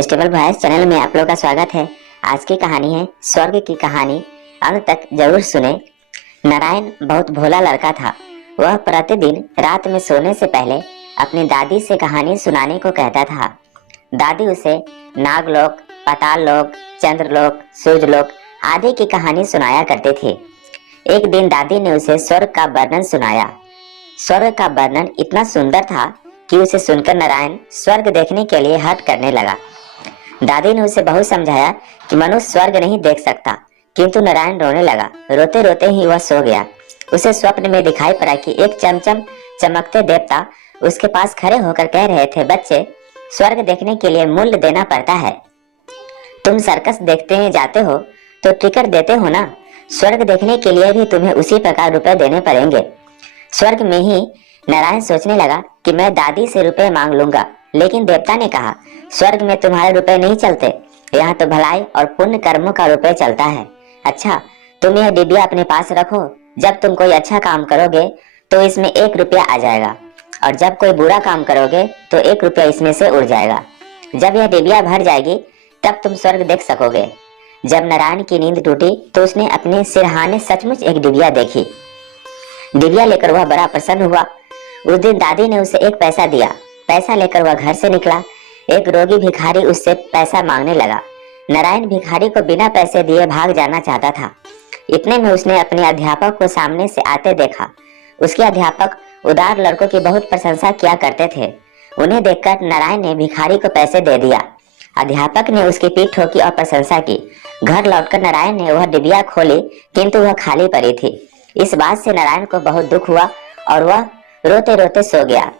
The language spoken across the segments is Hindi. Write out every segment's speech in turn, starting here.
फेस्टिवल वॉइस चैनल में आप लोगों का स्वागत है। आज की कहानी है स्वर्ग की कहानी। अंत तक जरूर सुने। नारायण बहुत भोला लड़का था। वह प्रतिदिन रात में सोने से पहले अपनी दादी से कहानी सुनाने को कहता था। दादी उसे नागलोक, पाताल लोक, चंद्रलोक, सूर्यलोक आदि की कहानी सुनाया करते थे। एक दिन दादी ने उसे स्वर्ग का वर्णन सुनाया। स्वर्ग का वर्णन इतना सुंदर था कि उसे सुनकर नारायण स्वर्ग देखने के लिए हट करने लगा। दादी ने उसे बहुत समझाया कि मनुष्य स्वर्ग नहीं देख सकता, किंतु नारायण रोने लगा। रोते रोते ही वह सो गया। उसे स्वप्न में दिखाई पड़ा कि एक चमचम चमकते देवता उसके पास खड़े होकर कह रहे थे, बच्चे, स्वर्ग देखने के लिए मूल्य देना पड़ता है। तुम सर्कस देखते जाते हो तो टिकट देते हो ना, स्वर्ग देखने के लिए भी तुम्हें उसी प्रकार रुपए देने पड़ेंगे। स्वर्ग में ही नारायण सोचने लगा कि मैं दादी से रुपए मांग लूंगा, लेकिन देवता ने कहा, स्वर्ग में तुम्हारे रुपए नहीं चलते, यहाँ तो भलाई और पुण्य कर्मों का रुपए चलता है। अच्छा, तुम यह डिबिया अपने पास रखो। जब तुम कोई अच्छा काम करोगे तो इसमें 1 रुपया आ जाएगा, और जब कोई बुरा काम करोगे तो 1 रुपया इसमें से उड़ जाएगा। जब यह डिबिया भर जाएगी तब तुम स्वर्ग देख सकोगे। जब नारायण की नींद टूटी तो उसने अपने सिरहाने सचमुच एक डिबिया देखी। डिबिया लेकर वह बड़ा प्रसन्न हुआ। उस दिन दादी ने उसे 1 पैसा दिया। पैसा लेकर वह घर से निकला। एक रोगी भिखारी उससे पैसा मांगने लगा। नारायण भिखारी को बिना पैसे दिए भाग जाना चाहता था। इतने में उसने अपने अध्यापक को सामने से आते देखा। उसके अध्यापक उदार लड़कों की बहुत प्रशंसा किया करते थे। उन्हें देखकर नारायण ने भिखारी को पैसे दे दिया। अध्यापक ने उसकी पीठ ठोकी और प्रशंसा की। घर लौटकर नारायण ने वह डिबिया खोली, किंतु वह खाली पड़ी थी। इस बात से नारायण को बहुत दुख हुआ और वह रोते रोते सो गया।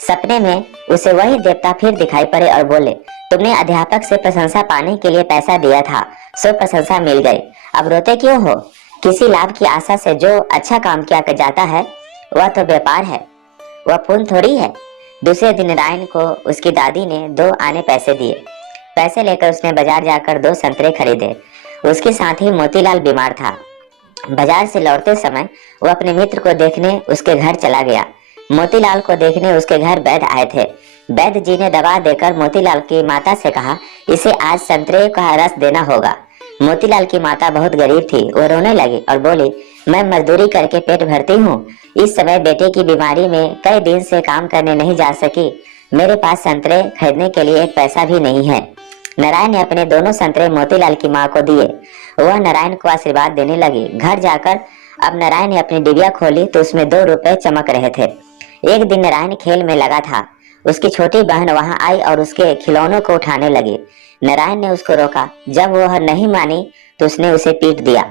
सपने में उसे वही देवता फिर दिखाई पड़े और बोले, तुमने अध्यापक से प्रशंसा पाने के लिए पैसा दिया था, सो प्रशंसा मिल गई, अब रोते क्यों हो? किसी लाभ की आशा से जो अच्छा काम किया कर जाता है वह तो व्यापार है, वह पुण्य थोड़ी है। दूसरे दिन नारायण को उसकी दादी ने 2 आने पैसे दिए। पैसे लेकर उसने बाजार जाकर 2 संतरे खरीदे। उसके साथ ही मोतीलाल बीमार था। बाजार से लौटते समय वह अपने मित्र को देखने उसके घर चला गया। मोतीलाल को देखने उसके घर वैद्य आए थे। वैद्य जी ने दवा देकर मोतीलाल की माता से कहा, इसे आज संतरे का रस देना होगा। मोतीलाल की माता बहुत गरीब थी। वो रोने लगी और बोली, मैं मजदूरी करके पेट भरती हूँ। इस समय बेटे की बीमारी में कई दिन से काम करने नहीं जा सकी। मेरे पास संतरे खरीदने के लिए 1 पैसा भी नहीं है। नारायण ने अपने दोनों संतरे मोतीलाल की माँ को दिए। वह नारायण को आशीर्वाद देने लगी। घर जाकर अब नारायण ने अपनी डिबिया खोली तो उसमें 2 रुपए चमक रहे थे। एक दिन नारायण खेल में लगा था। उसकी छोटी बहन वहां आई और उसके खिलौनों को उठाने लगी। नारायण ने उसको रोका। जब वह नहीं मानी तो उसने उसे पीट दिया।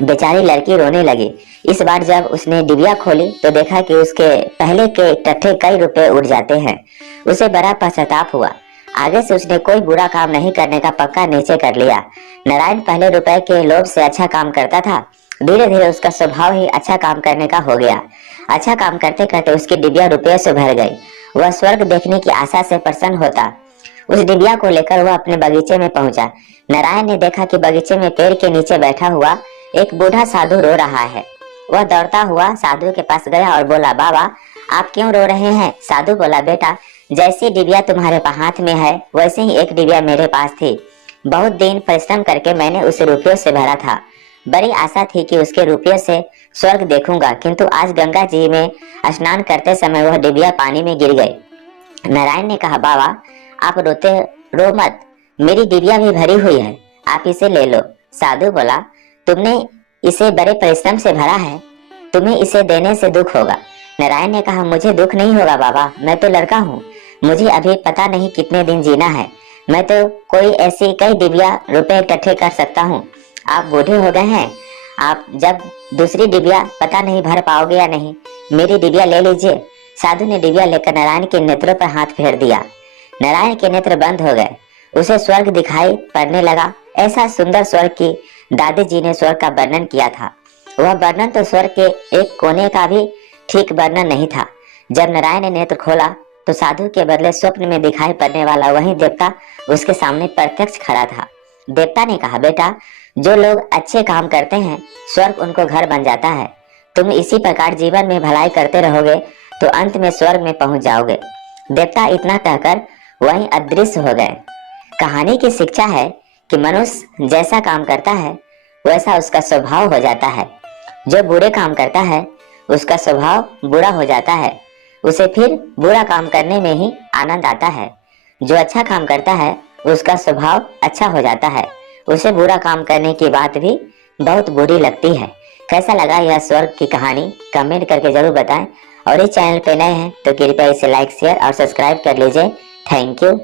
बेचारी लड़की रोने लगी। इस बार जब उसने डिबिया खोली तो देखा कि उसके पहले के इकट्ठे कई रुपए उड़ जाते हैं। उसे बड़ा पश्चाताप हुआ। आगे से उसने कोई बुरा काम नहीं करने का पक्का निश्चय कर लिया। नारायण पहले रुपए के लोभ से अच्छा काम करता था। धीरे धीरे उसका स्वभाव ही अच्छा काम करने का हो गया। अच्छा काम करते करते उसकी डिबिया रुपये से भर गई। वह स्वर्ग देखने की आशा से प्रसन्न होता। उस डिबिया को लेकर वह अपने बगीचे में पहुंचा। नारायण ने देखा कि बगीचे में पेड़ के नीचे बैठा हुआ एक बूढ़ा साधु रो रहा है। वह दौड़ता हुआ साधु के पास गया और बोला, बाबा, आप क्यों रो रहे हैं? साधु बोला, बेटा, जैसी डिबिया तुम्हारे हाथ में है वैसे ही एक डिबिया मेरे पास थी। बहुत दिन परिश्रम करके मैंने उसे रुपयों से भरा था। बड़ी आशा थी कि उसके रुपयों से स्वर्ग देखूंगा, किंतु आज गंगा जी में स्नान करते समय वह डिबिया पानी में गिर गई। नारायण ने कहा, बाबा, आप रो मत, मेरी डिबिया भी भरी हुई है, आप इसे ले लो। साधु बोला, तुमने इसे बड़े परिश्रम से भरा है, तुम्हें इसे देने से दुख होगा। नारायण ने कहा, मुझे दुख नहीं होगा बाबा, मैं तो लड़का हूँ, मुझे अभी पता नहीं कितने दिन जीना है। मैं तो कोई ऐसी कई डिबिया रुपए इकट्ठे कर सकता हूँ। आप बूढ़े हो गए हैं, आप जब दूसरी डिबिया पता नहीं भर पाओगे या नहीं, मेरी डिबिया ले लीजिए। साधु ने डिबिया लेकर नारायण के नेत्रों पर हाथ फेर दिया। नारायण के नेत्र बंद हो गए। उसे स्वर्ग दिखाई पड़ने लगा। ऐसा सुंदर स्वर्ग की दादी जी ने स्वर्ग का वर्णन किया था। वह वर्णन तो स्वर्ग के एक कोने का भी ठीक वर्णन नहीं था। जब नारायण ने नेत्र खोला तो साधु के बदले स्वप्न में दिखाई पड़ने वाला वही देवता उसके सामने प्रत्यक्ष खड़ा था। देवता ने कहा, बेटा, जो लोग अच्छे काम करते हैं स्वर्ग उनको घर बन जाता है। तुम इसी प्रकार जीवन में भलाई करते रहोगे तो अंत में स्वर्ग में पहुंच जाओगे। देवता इतना कहकर वहीं अदृश्य हो गए। कहानी की शिक्षा है कि मनुष्य जैसा काम करता है वैसा उसका स्वभाव हो जाता है। जो बुरे काम करता है उसका स्वभाव बुरा हो जाता है, उसे फिर बुरा काम करने में ही आनंद आता है। जो अच्छा काम करता है उसका स्वभाव अच्छा हो जाता है, उसे बुरा काम करने की बात भी बहुत बुरी लगती है। कैसा लगा यह स्वर्ग की कहानी कमेंट करके जरूर बताएं और इस चैनल पे नए हैं तो कृपया इसे लाइक शेयर और सब्सक्राइब कर लीजिए। Thank you.